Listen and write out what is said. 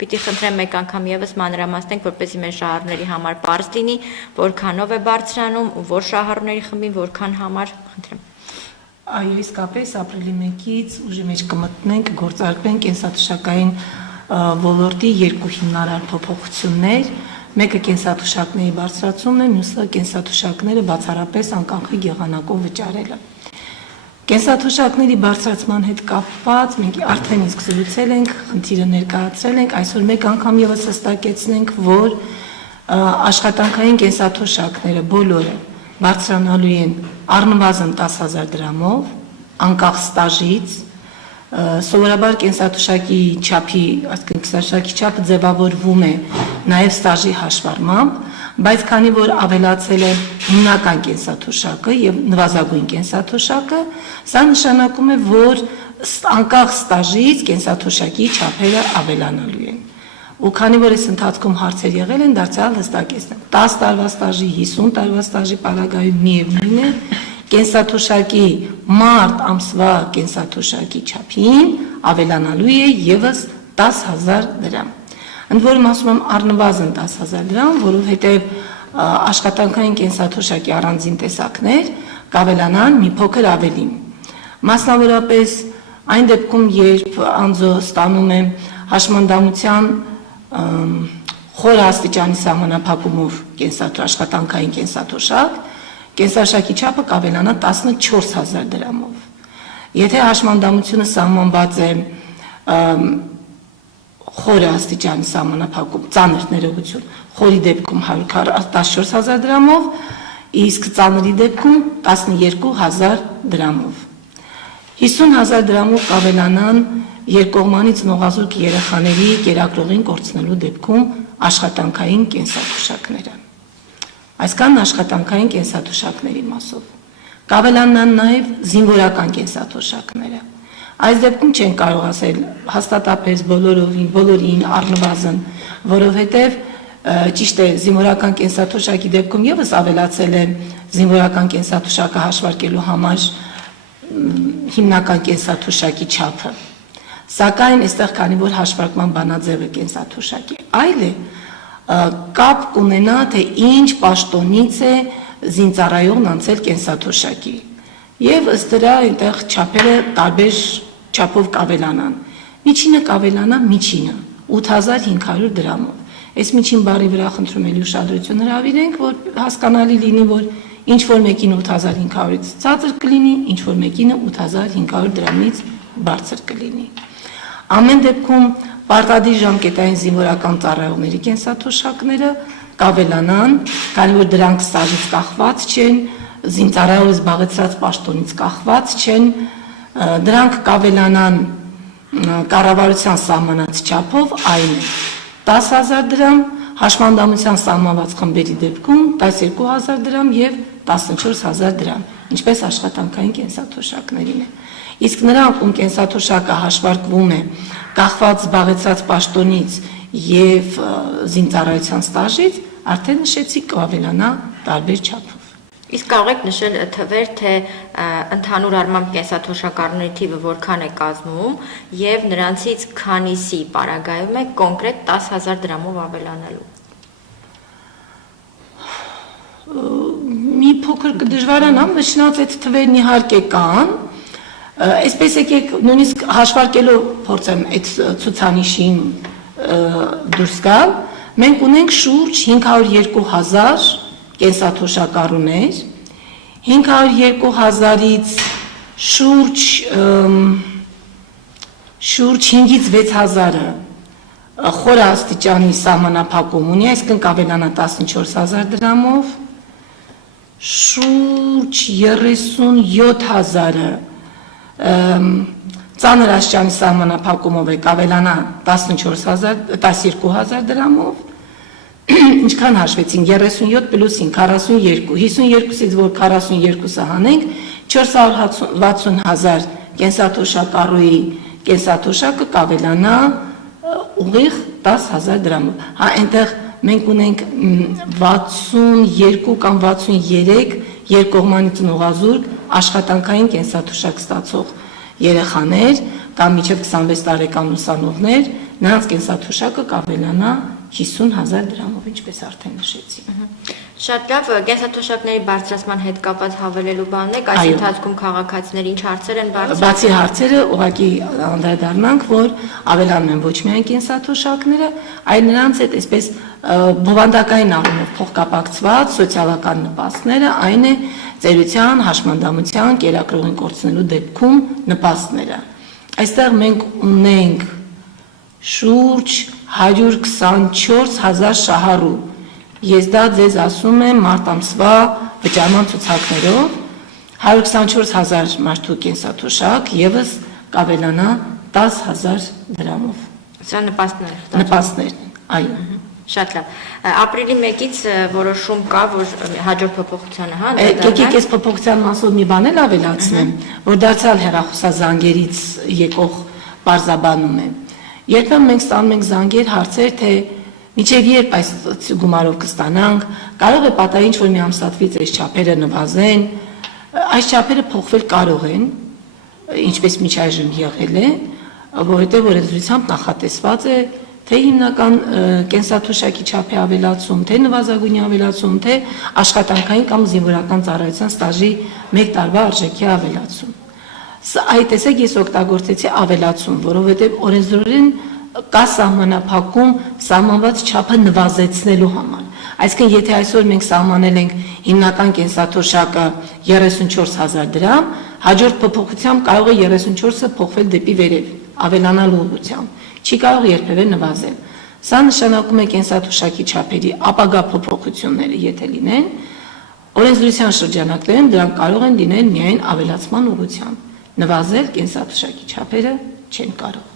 Պիտի խնդրեմ մեկ անգամ եւս մանրամասնենք, որպեսզի մեր շահառուների համար բարձ լինի, որքանով է բարձրանում ու որ շահառուների խմբին որքան համար, խնդրեմ։ Այո, իսկապես ապրիլի 1-ից ուժի մեջ կմտնենք, գործարկվեն կենսաթշակային ոլորտի երկու հիմնարար փոփոխություններ, մեկը կենսաթշակների բարձրացումն է, մյուսը կենսաթշակները բացառապես անկանխիկ եղանակով վճարելը։ Կենսաթշակների բարձրացման հետ կապված մենք արդեն իսկ զրուցել ենք, խնդիրը ներկայացրել ենք, այսօր մեկ անգամ եւս հստակեցնենք, որ աշխատանքային կենսաթշակները բոլորը բարձրանալու են առնվազն 10,000 դրամով, անկախ ստաժից, սովորաբար կենսաթշակի չափի, այսինքն կենսաթշակի չափը ձևավորվում է նաև ստաժի հաշվառմամբ, բայց քանի որ ավելացել է հիմնական կենսաթշակը եւ նվազագույն կենսաթշակը, սա նշանակում է, որ անկախ ստաժից կենսաթշակի չափերը ավելանալու են։ Ու քանի որ այս ընթացքում հարցեր եղել են, դարձյալ հստակեցնեմ, 10 տարվա ստաժի, 50 տարվա ստաժի պարագայում միևնույն է, կենսաթշակի մարտ ամսվա կենսաթշակի չափին ավելանալու է եւս 10,000 դրամ։ Ընդ որում ասում եմ առնվազն 10,000 դրամ, որովհետև աշխատանքային կենսաթշակի առանձին տեսակներ կավելանան մի փոքր ավելին։ Մասնավորապես այն դեպքում, երբ անձը ստանում է հաշմանդամության խոր աստիճանի սահմանափակումով աշխատանքային կենսաթշակ, կենսաթշակի չափը կավելանա 14,000 դրամով։ Եթե հաշմանդամությունը սահմանված է խորը աստիճանի սահմանափակում, ծանր ներողություն, խորի դեպքում 14,000 դրամով, իսկ ծանրի դեպքում 12,000 դրամով։ 50,000 դրամով կավելանան երկկողմանից նողազուրկ երեխաների կերակրողին կորցնելու դեպքում աշխատանքային կենսաթշակները։ Այսքան աշխատանքային կենսաթշակների մասով։ Կավելանան նաև զինվորական կենսաթշակները։ Այս դեպքում չեն կարող ասել հաստատապես բոլորին առնվազն, որովհետև ճիշտ է զինվորական կենսաթշակի դեպքում եւս ավելացել է զինվորական կենսաթշակը հաշվարկելու համար հիմնական կենսաթշակի չափը։ Սակայն այստեղ քանի որ հաշվարկման բանաձևը կենսաթշակի այլ է, կապ կունենա թե ինչ պաշտոնից է զինծառայողն անցել կենսաթշակի։ Եվ ըստ դրա այնտեղ չափերը տարբեր չափով կավելանան։ Միջինը կավելանա միջինը 8,500 դրամով։ Այս միջին բառի վրա խնդրում եմ ուշադրություն հրավիրենք, որ հասկանալի լինի, որ ինչ որ մեկին 8,500-ից ցածր կլինի, ինչ որ մեկինը 8,500 դրամից բարձր կլինի։ Ամեն դեպքում պարտադիր ժամկետային զինվորական ծառայողների կենսաթշակները կավելանան, քանի որ դրանք ստաժից կախված չեն, զինծառայողը զբաղեցրած պաշտոնից կախված չեն, դրանք կավելանան կառավարության սահմանած չափով, այն է 10,000 դրամ, հաշմանդամության սահմանված խմբերի դեպքում 12,000 դրամ եւ 14,000 դրամ, ինչպես աշխատանքային կենսաթշակներին է։ Իսկ նրանք, ում կենսաթշակը հաշվարկվում է կախված զբաղեցրած պաշտոնից եւ զինծառայության ստաժից, արդեն նշեցի կավելանա տարբեր չափով։ Իսկ կարող եք նշել թվեր, թե ընդհանուր առմամբ կենսաթշակառուների թիվը որքան է կազմում եւ նրանցից քանիսի պարագայում է կոնկրետ 10,000 դրամով ավելանալու։ Մի փոքր կդժվարանամ, նշած այդ թվերն իհարկե կան, այսպես եկեք նույնիսկ հաշվարկելով փորձեմ այդ ցուցանիշին դուրս գալ, մենք ունենք շուրջ 502,000 կենսաթշակառուներ, 502,000-ից շուրջ 5-ից 6,000-ը խոր աստիճանի սահմանափակում ունի, այսինքն կավելանա 14,000 դրամով, շուրջ 37,000-ը ծանր աստիճանի սահմանափակումով է կավելանա 12,000 դրամով, ինչքան հաշվեցին 37 պլյուս 5 42, 52-ից որ 42-ը հանենք 460,000 կենսաթշակառուի կենսաթշակը կավելանա ուղիղ 10,000 դրամով։ Հա այնտեղ մենք ունենք 62 կամ 63 երկկողմանից նողազուրկ աշխատանքային կենսաթշակ ստացող երեխաներ կամ մինչև 26 տարեկան ուսանողներ, նրանց կենսաթոշակը կավելանա 50,000 դրամով, ինչպես արդեն նշեցի։ Շատ լավ, կենսաթոշակների բարձրացման հետ կապված հավելելու բանն եք, այս ընթացքում քաղաքացիներ ինչ հարցեր են բարձրացնում։ Բացի հարցերը, ուղղակի անդրադառնանք, որ ավելանում են ոչ միայն կենսաթոշակները, այլ նրանց հետ այսպես բովանդակային առումով փոխկապակցված սոցիալական նպաստները, այն է ծերության, հաշմանդամության, կերակրողին կորցնելու դեպքում նպաստները։ Այստեղ մենք ունենք շուրջ 124,000 շահառու։ Ես դա ձեզ ասում եմ մարտ ամսվա վճարման ցուցակներով 124,000 մարդու կենսաթոշակ եւս կավելանա 10,000 դրամով։ Սա Նպաստներն, այո։ Շատ լավ։ Ապրիլի 1-ից որոշում կա, որ հաջորդ փոփոխությանը, հա, Եկեք ես փոփոխության մասով մի բան էլ ավելացնեմ, որ դարձյալ հեռախոսազանգերից եկող բարձաբանում է։ Երբեմն մենք ստանում ենք զանգեր, հարցեր, թե մինչև երբ այս գումարով կստանանք, կարող է պատահի ինչ-որ մի ամսաթվից այս չափերը նվազեն, այս չափերը փոխվել կարող են, ինչպես միջայժմ եղել է, որովհետև օրենսդրությամբ նախատեսված է թե հիմնական կենսաթոշակի չափի ավելացում, թե նվազագույնի ավելացում, թե աշխատանքային կամ զինվորական ծառայության ստաժի 1 տարվա արժեքի ավելացում։ Այդ տեսեք ես օգտագործեցի ավելացում, որովհետև օրենսդրորեն կա սահմանափակում սահմանված չափը նվազեցնելու համար։ Այսինքն եթե այսօր մենք սահմանել ենք հիմնական կենսաթոշակը 34,000 դրամ, հաջորդ փոփոխությամբ կարող է 34-ը փոխվել դեպի վերև, ավելանալու ուղղությամբ։ Չի կարող երբևէ նվազել։ Սա նշանակում է կենսաթոշակի չափերի ապագա փոփոխությունները, եթե լինեն, օրենսդրության շրջանակներում դրանք կարող են լինել միայն ավելացման ուղղությամբ։ Նվազել կենսաթոշակի չափերը չեն կարող։